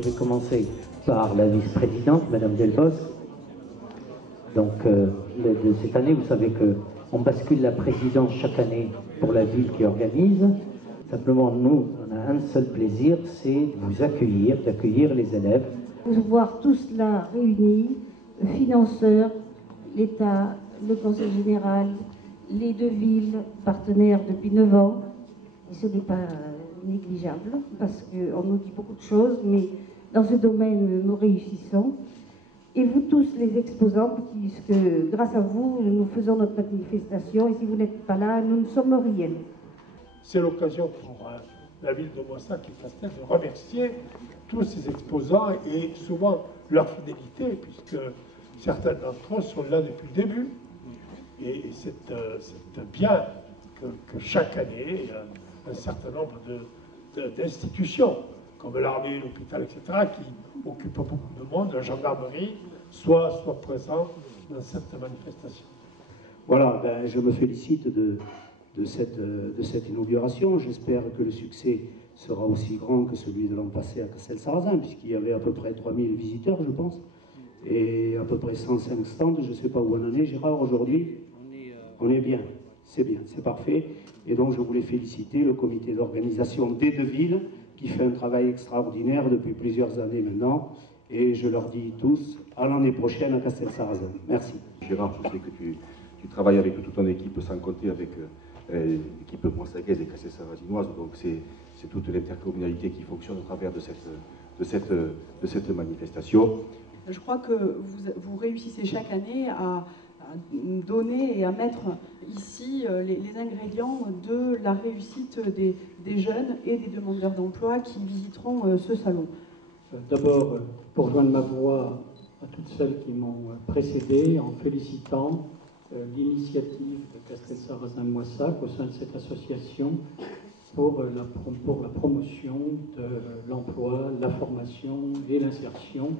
Je vais commencer par la vice-présidente, Madame Delbosque. Donc, de cette année, vous savez qu'on bascule la présidence chaque année pour la ville qui organise. Simplement, nous, on a un seul plaisir, c'est de vous accueillir, d'accueillir les élèves. Vous voir tous là réunis, financeurs, l'État, le Conseil général, les deux villes, partenaires depuis 9 ans. Et ce n'est pas négligeable, parce qu'on nous dit beaucoup de choses, mais dans ce domaine, nous réussissons. Et vous tous les exposants, puisque grâce à vous, nous faisons notre manifestation, et si vous n'êtes pas là, nous ne sommes rien. C'est l'occasion pour la ville de Moissac et Castel de remercier tous ces exposants et souvent leur fidélité, puisque certains d'entre eux sont là depuis le début. Et c'est bien que chaque année, il y a un certain nombre d'institutions, comme l'armée, l'hôpital, etc., qui occupent beaucoup de monde, la gendarmerie, soit présent dans cette manifestation. Voilà, je me félicite de cette inauguration. J'espère que le succès sera aussi grand que celui de l'an passé à Castel-Sarrazin, puisqu'il y avait à peu près 3000 visiteurs, je pense, et à peu près 105 stands. Je ne sais pas où on en est, Gérard, aujourd'hui. On est bien, c'est parfait. Et donc je voulais féliciter le comité d'organisation des deux villes, qui fait un travail extraordinaire depuis plusieurs années maintenant. Et je leur dis tous, à l'année prochaine à Castel-Sarrazin. Merci. Gérard, je sais que tu travailles avec toute ton équipe, sans compter avec l'équipe moissagaise et Castel-Sarrazinoise. Donc c'est toute l'intercommunalité qui fonctionne au travers de cette manifestation. Je crois que vous réussissez chaque année à donner et à mettre ici les ingrédients de la réussite des jeunes et des demandeurs d'emploi qui visiteront ce salon. D'abord, pour joindre ma voix à toutes celles qui m'ont précédé, en félicitant l'initiative de Castel-Sarrazin-Moissac au sein de cette association pour la promotion de l'emploi, la formation et l'insertion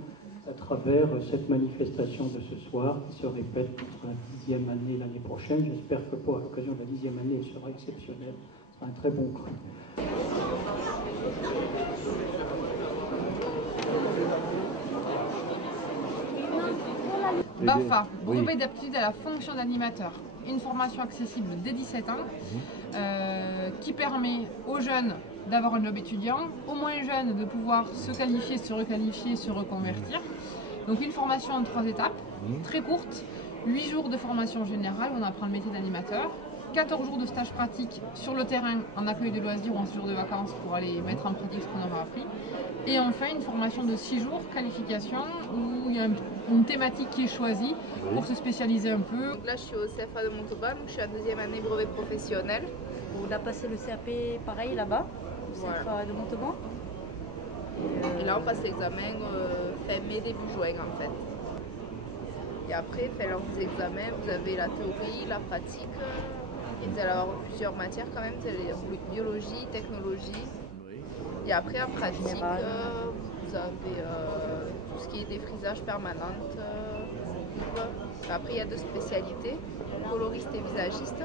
à travers cette manifestation de ce soir qui se répète pour la 10e année l'année prochaine. J'espère que pour l'occasion de la 10e année, elle sera exceptionnelle. Ce sera un très bon cru. BAFA, brevet d'aptitude à la fonction d'animateur. Une formation accessible dès 17 ans qui permet aux jeunes d'avoir un job étudiant, aux moins jeunes de pouvoir se qualifier, se requalifier, se reconvertir. Donc une formation en 3 étapes, très courte, 8 jours de formation générale, on apprend le métier d'animateur, 14 jours de stage pratique sur le terrain en accueil de loisirs ou en séjour de vacances pour aller mettre en pratique ce qu'on aura appris. Et enfin une formation de 6 jours, qualification, où il y a une thématique qui est choisie pour se spécialiser un peu. Là je suis au CFA de Montauban, donc je suis à 2e année brevet professionnel. On a passé le CAP pareil là-bas, au CFA de Montauban. Et là on passe l'examen fin mai, début juin en fait. Et après, lors des examens, vous avez la théorie, la pratique, et vous allez avoir plusieurs matières quand même, c'est biologie, technologie. Et après, en pratique, vous avez tout ce qui est défrisage permanent. Après, il y a 2 spécialités, coloriste et visagiste.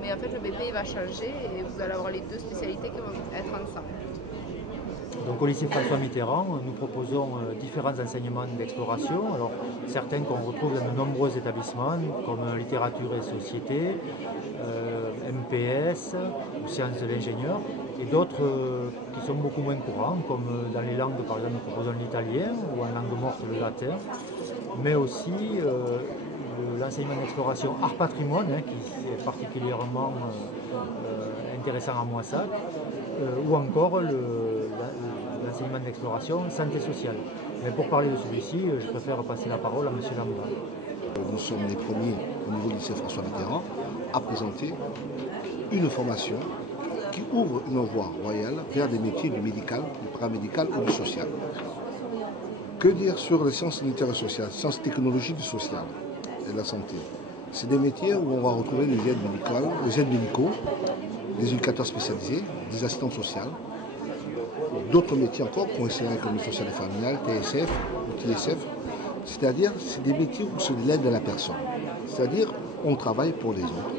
Mais en fait, le BP il va changer et vous allez avoir les 2 spécialités qui vont être ensemble. Donc au lycée François Mitterrand, nous proposons différents enseignements d'exploration. Alors certains qu'on retrouve dans de nombreux établissements, comme littérature et société, MPS, ou sciences de l'ingénieur, et d'autres qui sont beaucoup moins courants, comme dans les langues, par exemple, nous proposons l'italien, ou en langue morte le latin, mais aussi l'enseignement d'exploration art-patrimoine, qui est particulièrement intéressant à Moissac, ou encore l'enseignement d'exploration santé sociale. Mais pour parler de celui-ci, je préfère passer la parole à M. Lambert. Nous sommes les premiers au niveau du lycée François Mitterrand à présenter une formation qui ouvre une voie royale vers des métiers du médical, du paramédical ou du social. Que dire sur les sciences sanitaires et sociales, sciences technologiques du social et de la santé? C'est des métiers où on va retrouver les aides médicaux, des éducateurs spécialisés, des assistantes sociales, d'autres métiers encore, conseillers comme le social et familial, TSF ou TSF, c'est-à-dire c'est des métiers où c'est l'aide à la personne, c'est-à-dire on travaille pour les autres.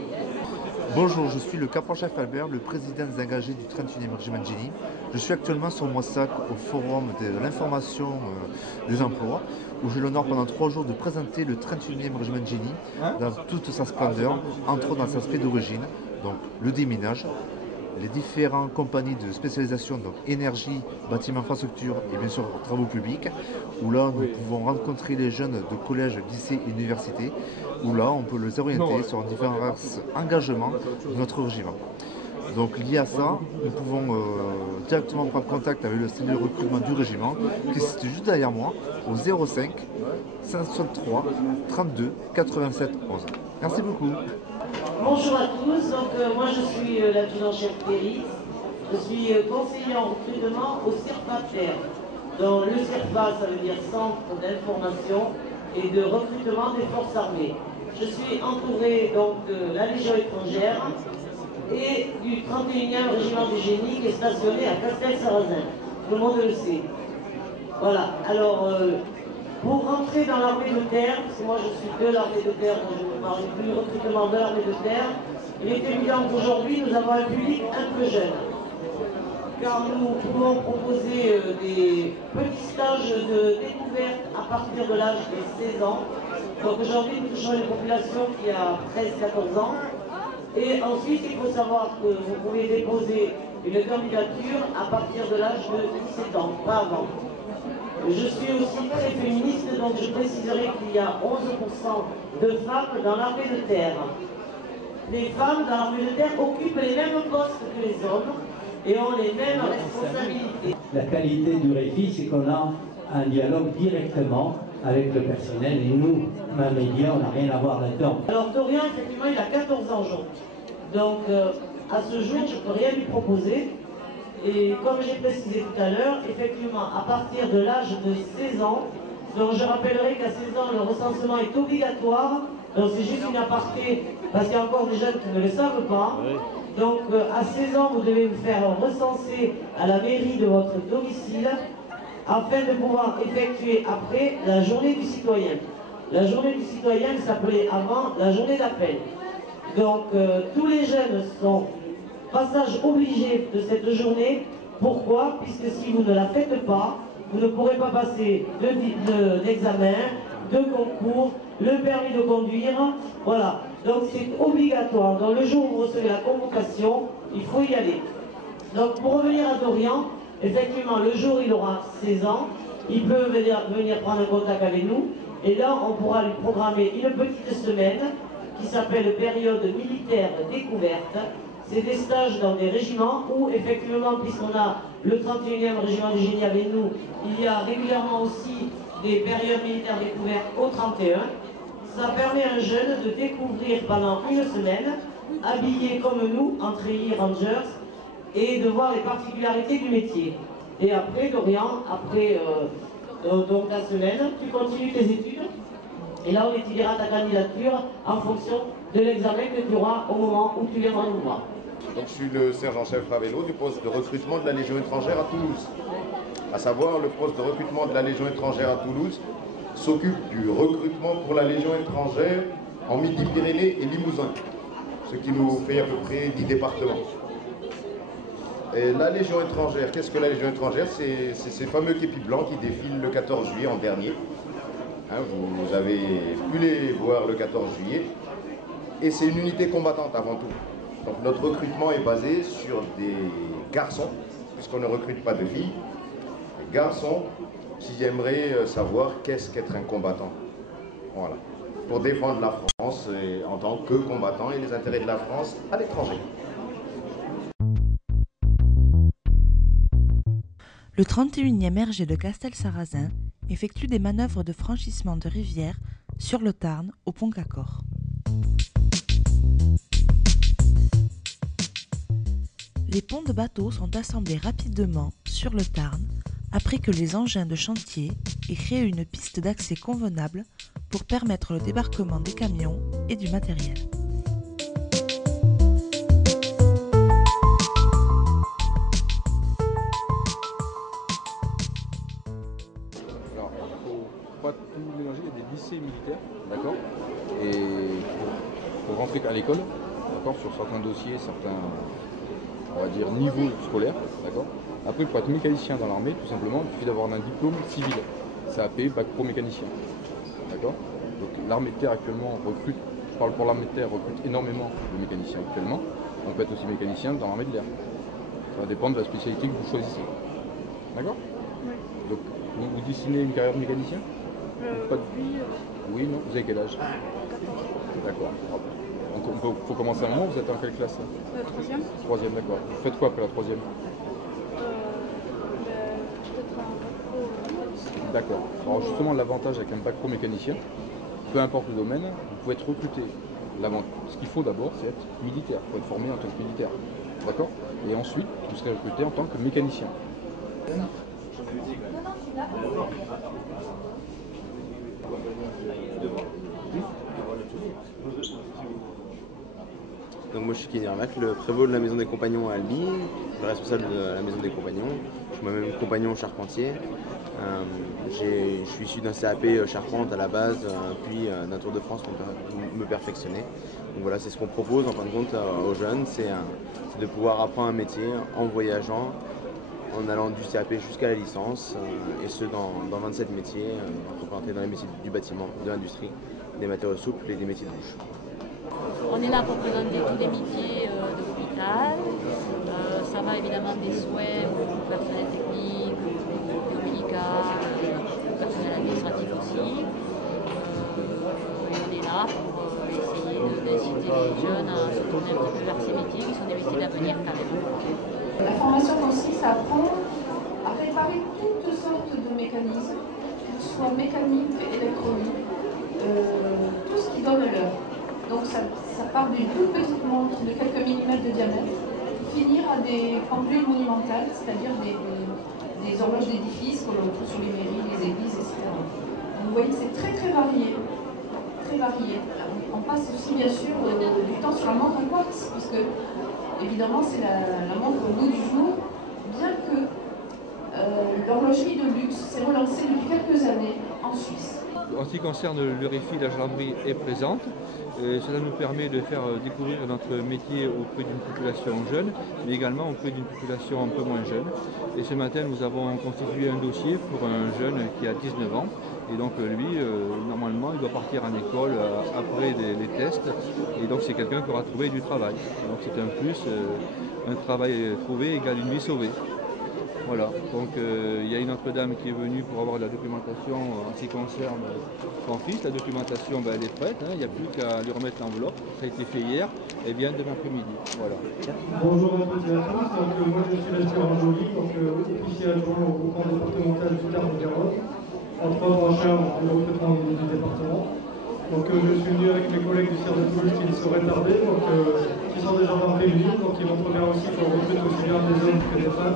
Bonjour, je suis le capitaine-chef Albert, le président des engagés du 31e régiment de génie. Je suis actuellement sur Moissac au forum de l'information des emplois, où j'ai l'honneur pendant 3 jours de présenter le 31e régiment de génie dans toute sa splendeur, entre autres dans son aspect d'origine, donc le déminage, les différentes compagnies de spécialisation, donc énergie, bâtiment, infrastructure et bien sûr travaux publics, où là nous pouvons rencontrer les jeunes de collèges, lycées et universités, où là on peut les orienter sur différents engagements de notre régiment. Donc lié à ça, nous pouvons directement prendre contact avec le service de recrutement du régiment, qui est situé juste derrière moi, au 05 563 32 87 11. Merci beaucoup. Bonjour à tous, donc moi je suis l'adjudant-chef Péris, je suis conseiller en recrutement au CIRFA. Donc le CIRFA, ça veut dire Centre d'information et de recrutement des forces armées. Je suis entouré donc de la Légion étrangère et du 31e régiment du génie qui est stationné à Castel-Sarrazin. Tout le monde le sait. Voilà, alors pour rentrer dans l'armée de terre, parce que moi je suis de l'armée de terre, donc je ne parle plus du recrutement de l'armée de terre, il est évident qu'aujourd'hui nous avons un public un peu jeune. Car nous pouvons proposer des petits stages de découverte à partir de l'âge de 16 ans. Donc aujourd'hui nous touchons une population qui a 13-14 ans. Et ensuite il faut savoir que vous pouvez déposer une candidature à partir de l'âge de 17 ans, pas avant. Je suis aussi très féministe, donc je préciserai qu'il y a 11% de femmes dans l'armée de terre. Les femmes dans l'armée de terre occupent les mêmes postes que les hommes et ont les mêmes responsabilités. La qualité du Réfi, c'est qu'on a un dialogue directement avec le personnel et nous, ma média, on n'a rien à voir là-dedans. Alors Dorian, effectivement, il a 14 ans aujourd'hui. Donc à ce jour, je ne peux rien lui proposer. Et comme j'ai précisé tout à l'heure, effectivement, à partir de l'âge de 16 ans, donc je rappellerai qu'à 16 ans, le recensement est obligatoire. Donc c'est juste une aparté, parce qu'il y a encore des jeunes qui ne le savent pas. Donc à 16 ans, vous devez vous faire recenser à la mairie de votre domicile afin de pouvoir effectuer après la journée du citoyen. La journée du citoyen s'appelait avant la journée d'appel. Donc tous les jeunes sont passage obligé de cette journée. Pourquoi? Puisque si vous ne la faites pas, vous ne pourrez pas passer d'examen, de concours, le permis de conduire. Voilà. Donc c'est obligatoire. Dans le jour où vous recevez la convocation, il faut y aller. Donc pour revenir à Dorian, effectivement, le jour où il aura 16 ans, il peut venir prendre contact avec nous. Et là, on pourra lui programmer une petite semaine qui s'appelle période militaire découverte. C'est des stages dans des régiments où, effectivement, puisqu'on a le 31e régiment du génie avec nous, il y a régulièrement aussi des périodes militaires découvertes au 31. Ça permet à un jeune de découvrir pendant une semaine, habillé comme nous, en treillis rangers, et de voir les particularités du métier. Et après, Dorian, après donc la semaine, tu continues tes études, et là on étudiera ta candidature en fonction de l'examen que tu auras au moment où tu viendras nous voir. Donc, je suis le sergent-chef Ravelo du poste de recrutement de la Légion étrangère à Toulouse. À savoir, le poste de recrutement de la Légion étrangère à Toulouse s'occupe du recrutement pour la Légion étrangère en Midi-Pyrénées et Limousin, ce qui nous fait à peu près 10 départements. Et la Légion étrangère, qu'est-ce que la Légion étrangère? C'est ces fameux képis blancs qui défilent le 14 juillet en dernier. Hein, vous avez pu les voir le 14 juillet. Et c'est une unité combattante avant tout. Donc notre recrutement est basé sur des garçons, puisqu'on ne recrute pas de filles, des garçons qui aimeraient savoir qu'est-ce qu'être un combattant. Voilà. Pour défendre la France en tant que combattant et les intérêts de la France à l'étranger. Le 31e RG de Castel-Sarrazin effectue des manœuvres de franchissement de rivière sur le Tarn au pont Cacor. Les ponts de bateaux sont assemblés rapidement sur le Tarn après que les engins de chantier aient créé une piste d'accès convenable pour permettre le débarquement des camions et du matériel. Alors, il ne faut pas tout mélanger, il y a des lycées militaires, d'accord? Et pour rentrer à l'école, d'accord, sur certains dossiers, certains, on va dire, niveaux scolaires, d'accord. Après, pour être mécanicien dans l'armée, tout simplement, il suffit d'avoir un diplôme civil, CAP, bac pro mécanicien, d'accord. Donc l'armée de terre actuellement recrute, je parle pour l'armée de terre, recrute énormément de mécaniciens actuellement. On peut être aussi mécanicien dans l'armée de l'air. Ça va dépendre de la spécialité que vous choisissez. D'accord? Oui. Donc, vous dessinez une carrière de mécanicien? Oui. Oui, non? Vous avez quel âge? 14. D'accord. Donc, il faut commencer à un moment, vous êtes en quelle classe? Troisième. Troisième, d'accord. Vous faites quoi après la troisième? Peut-être un bac pro mécanicien. D'accord. Alors, justement, l'avantage avec un bac pro mécanicien, peu importe le domaine, vous pouvez être recruté. Ce qu'il faut d'abord, c'est être militaire. Il faut être formé en tant que militaire. D'accord? Et ensuite, vous serez recruté en tant que mécanicien. Donc moi je suis Kenny Armac, le prévôt de la maison des compagnons à Albi, le responsable de la maison des compagnons. Je suis moi-même compagnon charpentier. Je suis issu d'un CAP charpente à la base, puis d'un Tour de France pour me perfectionner. Donc voilà, c'est ce qu'on propose en fin de compte aux jeunes, c'est de pouvoir apprendre un métier en voyageant, en allant du CAP jusqu'à la licence, et ce dans 27 métiers, représentés dans les métiers du bâtiment, de l'industrie, des matériaux souples et des métiers de bouche. On est là pour présenter tous les métiers de l'hôpital. Ça va évidemment des soins au personnel technique, au médical, au personnel administratif aussi. Et on est là pour essayer d'inciter les jeunes à se tourner un petit peu vers ces métiers qui sont des métiers d'avenir carrément. La formation consiste à apprendre à réparer toutes sortes de mécanismes, qu'ils soient mécaniques, électroniques, tout ce qui donne l'heure. Donc ça part d'une toute petite montre de quelques millimètres de diamètre, finir à des pendules monumentales, c'est-à-dire des horloges d'édifices que l'on trouve sur les mairies, les églises, etc. Donc vous voyez, c'est très très varié. Très varié. On passe aussi bien sûr du temps sur la montre en quartz, puisque évidemment c'est la montre au goût du jour, bien que l'horlogerie de luxe s'est relancée depuis quelques années en Suisse. En ce qui concerne le RFI, la gendarmerie est présente. Cela nous permet de faire découvrir notre métier auprès d'une population jeune, mais également auprès d'une population un peu moins jeune. Et ce matin, nous avons constitué un dossier pour un jeune qui a 19 ans. Et donc lui, normalement, il doit partir en école après les tests. Et donc c'est quelqu'un qui aura trouvé du travail. Donc c'est un plus, un travail trouvé égale une vie sauvée. Voilà, donc il y a une autre dame qui est venue pour avoir de la documentation en ce qui concerne son fils. La documentation, elle est prête, il n'y a plus qu'à lui remettre l'enveloppe. Ça a été fait hier et bien demain après-midi. Voilà. Bonjour à toutes et à tous, moi je suis L'Espérance Joly, officier adjoint au groupement départemental du Tarn-et-Garonne, entre autres en charge du recrutement du département. Donc je suis venu avec mes collègues du CIR de Toulouse qui ne sauraient tarder, qui sont déjà prévenus, donc ils montrent bien aussi qu'on recrute aussi bien des hommes que des femmes.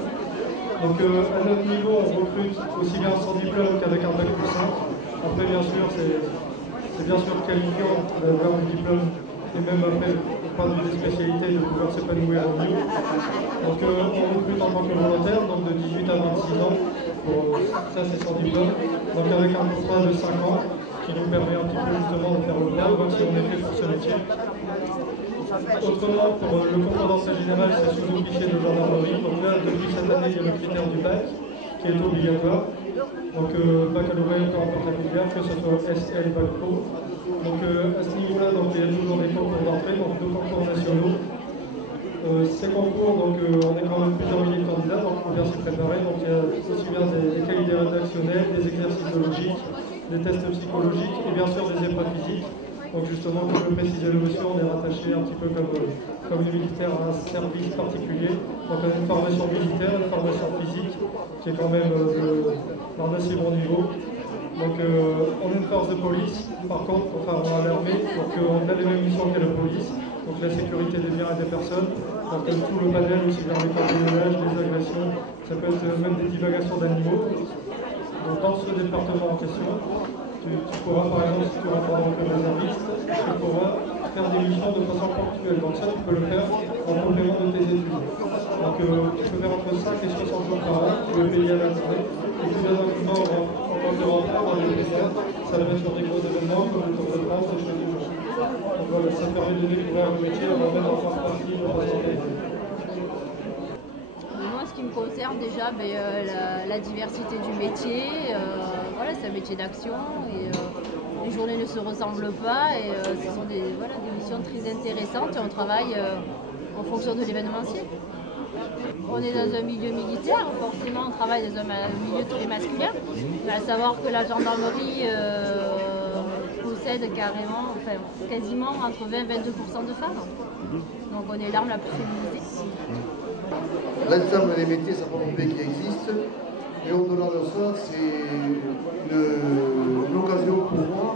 Donc à notre niveau, on recrute aussi bien sans diplôme qu'avec un bac plus 5. Après, bien sûr, c'est bien sûr qualifiant d'avoir du diplôme et même après, pas de spécialité, de pouvoir s'épanouir au mieux. Donc on recrute en tant que volontaire, donc de 18 à 26 ans, ça c'est sans diplôme, donc avec un contrat de 5 ans qui nous permet un petit peu justement de faire le bien, voir si on est fait pour ce métier. Autrement, pour le concours d'entrée générale, c'est sous officier de gendarmerie. Donc là, depuis cette année, il y a le critère du bac qui est obligatoire. Donc baccalauréat, peu importe la filière, que ce soit SL, bac pro. Donc à ce niveau-là, il y a toujours des concours d'entrée, donc 2 concours nationaux. Ces concours, donc on est quand même plusieurs milliers de candidats, donc il faut bien s'y préparer. Donc il y a aussi bien des qualités rédactionnelles, des exercices logiques, des tests psychologiques et bien sûr des épreuves physiques. Donc justement, comme le précisait le monsieur, on est rattaché un petit peu comme les militaires à un service particulier. Donc on a une formation militaire, une formation physique, qui est quand même d'un assez bon niveau. Donc on est une force de police, par contre, contrairement à l'armée, donc on a les mêmes missions que la police, donc la sécurité des biens et des personnes, donc tout le panel, aussi bien les cambriolages, les agressions, ça peut être même des divagations d'animaux. Donc dans ce département en question, tu pourras, par exemple, si tu rentres dans le club réserviste, tu pourras faire des missions de façon ponctuelle. Donc ça, tu peux le faire en complément de tes études. Donc tu peux faire entre 5 et 60 jours par an, tu peux payer à l'entrée. Et tous les documents en tant que rentrée, ça va mettre sur des gros événements comme le Tour de France, des choses du genre. voilà, ça permet de découvrir le métier, on va même en faire partie de Moi, ce qui me concerne déjà, la diversité du métier, voilà, c'est un métier d'action et les journées ne se ressemblent pas et ce sont des missions très intéressantes et on travaille en fonction de l'événementiel. On est dans un milieu militaire, forcément on travaille dans un milieu très masculin, à savoir que la gendarmerie possède quasiment entre 20 et 22% de femmes. Donc on est l'arme la plus féminisée. L'ensemble des métiers sapeurs-pompiers qui existent, et au-delà de ça, c'est une occasion pour moi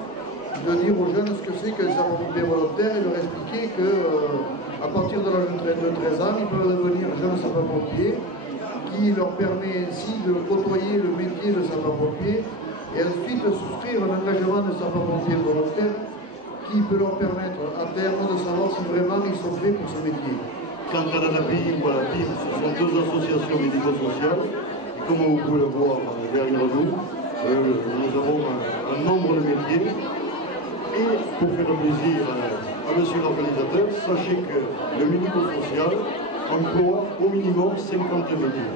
de dire aux jeunes ce que c'est qu'un sapeur-pompier volontaire et leur expliquer qu'à partir de l'âge de 13 ans, ils peuvent devenir jeunes sapeurs-pompiers, qui leur permet ainsi de côtoyer le métier de sapeur-pompier et ensuite de souscrire un engagement de sapeur-pompier volontaire qui peut leur permettre à terme de savoir si vraiment ils sont faits pour ce métier. Quant à l'ANAPI ou à la PIM, ce sont deux associations médico-sociales. Et comme vous pouvez le voir derrière nous, nous avons un nombre de métiers. Et pour faire plaisir à monsieur l'organisateur, sachez que le médico-social emploie au minimum 50 métiers.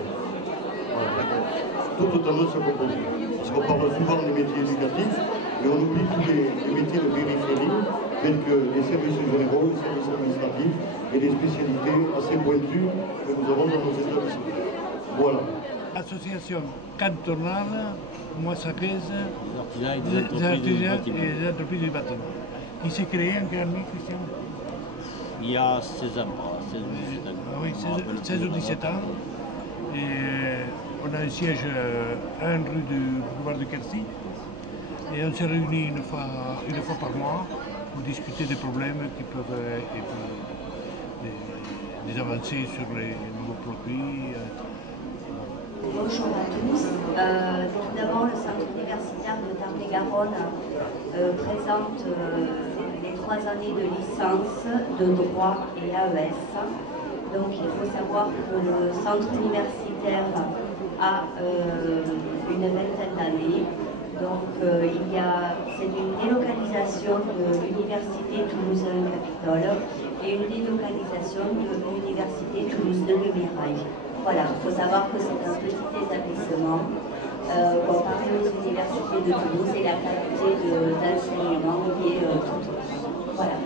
Voilà. Tout autant de se composer. Parce qu'on parle souvent des métiers éducatifs, mais on oublie tous les métiers de périphérie, tels que les services généraux, les services administratifs et les spécialités assez pointues que nous avons dans nos établissements. Voilà. Association cantonale moissacquaise des artisans et des entreprises du bâtiment. Il s'est créé en quelle année, Christian? Il y a 16 ans, 16 ou 17 ans. Ah oui, 16 ou 17 ans. Et on a un siège à 1 rue du boulevard de Quercy. Et on se réunit une fois par mois pour discuter des problèmes qui peuvent être des avancées sur les nouveaux produits. Bonjour à tous. Tout d'abord, le Centre universitaire de Tarn-et-Garonne présente les 3 années de licence de droit et AES. Donc il faut savoir que le centre universitaire a une vingtaine d'années. Donc c'est une délocalisation de l'université Toulousain-Capitole et une délocalisation de l'université Toulouse de Lumérail. Voilà, il faut savoir que c'est un petit établissement comparé aux universités de Toulouse et la qualité d'enseignement qui est tout autre. Voilà.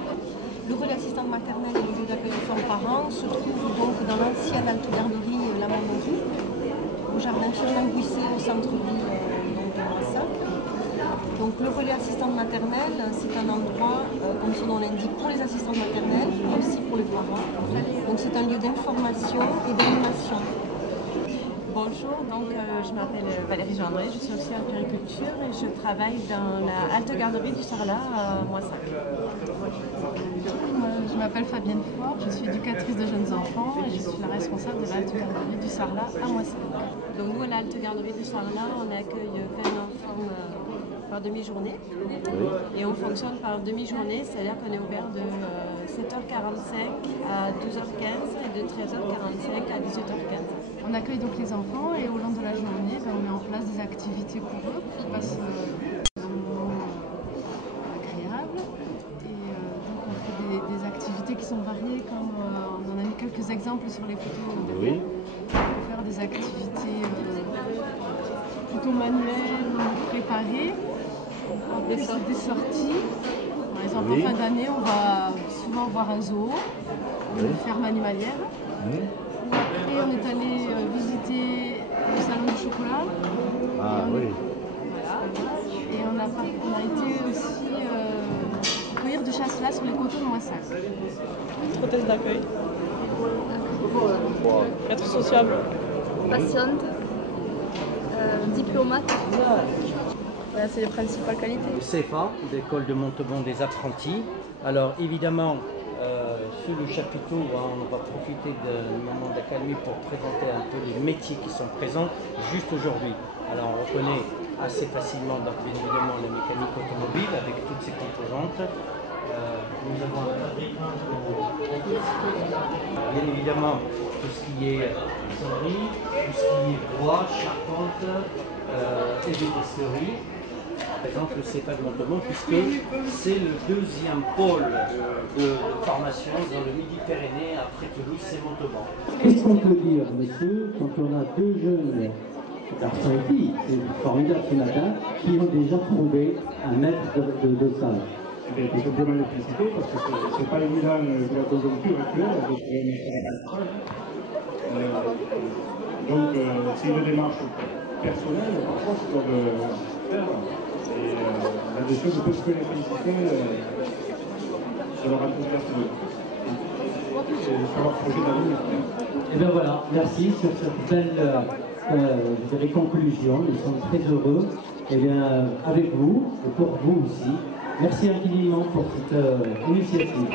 Le relais assistante maternelle et le lieu d'accueil des femmes parents se trouvent donc dans l'ancienne halte garderie La Monnerie, au jardin Firmin-Buissé au centre-ville de Moissac. Donc le relais assistante maternelle, c'est un endroit, comme son nom l'indique, pour les assistantes maternelles, mais aussi pour les parents. Donc c'est un lieu d'information et d'animation. Bonjour, donc je m'appelle Valérie Gendré, je suis auxiliaire de puériculture et je travaille dans la halte garderie du Sarlat à Moissac. Je m'appelle Fabienne Fort, je suis éducatrice de jeunes enfants et je suis la responsable de la halte garderie du Sarlat à Moissac. Donc nous à la halte garderie du Sarlat, on accueille 20 enfants par demi-journée et on fonctionne par demi-journée, c'est-à-dire qu'on est ouvert de 7h45 à 12h15 et de 13h45 à 18h15. On accueille donc les enfants et au long de la journée, on met en place des activités pour eux qui passent un moment agréable. Et donc on fait des activités qui sont variées, comme on en a mis quelques exemples sur les photos derrière. On peut faire des activités plutôt manuelles ou préparées. Des sorties. Par exemple, en fin d'année, on va souvent voir un zoo, une ferme animalière. Après, on est allé visiter le salon du chocolat. Ah oui. Voilà. Et on a été aussi cueillir du chasselas sur les coteaux de Moissac. Prothèse d'accueil. Être sociable. Patiente. Diplomate. Voilà, c'est les principales qualités. Le CFA, l'école de Montauban des apprentis. Alors évidemment, sous le chapiteau, on va profiter d'un moment d'accalmie pour présenter un peu les métiers qui sont présents juste aujourd'hui. Alors on reconnaît assez facilement, donc, bien évidemment, la mécanique automobile avec toutes ses composantes. Nous avons un fabricant bien évidemment tout ce qui est sonnerie, tout ce qui est bois, charpente,ébénisterie. Par exemple, le CEPA de Montauban, puisque c'est le deuxième pôle de formation dans le Midi-Pyrénées, après Toulouse, c'est Montauban. Qu'est-ce qu'on peut dire, monsieur, quand on a deux jeunes garçons et filles, c'est formidable ce matin, qui ont déjà trouvé un maître de stage? Il faut simplement les féliciter parce que c'est pas évident de la conjoncture actuelle avec les donc c'est une démarche personnelle, parfois qu'ils doivent faire. Et là-dessus, je peux que les féliciter de leur enthousiasme sur leur projet d'avenir. Et bien voilà, merci sur cette belle conclusion. Nous sommes très heureux avec vous et pour vous aussi. Merci infiniment pour cette initiative.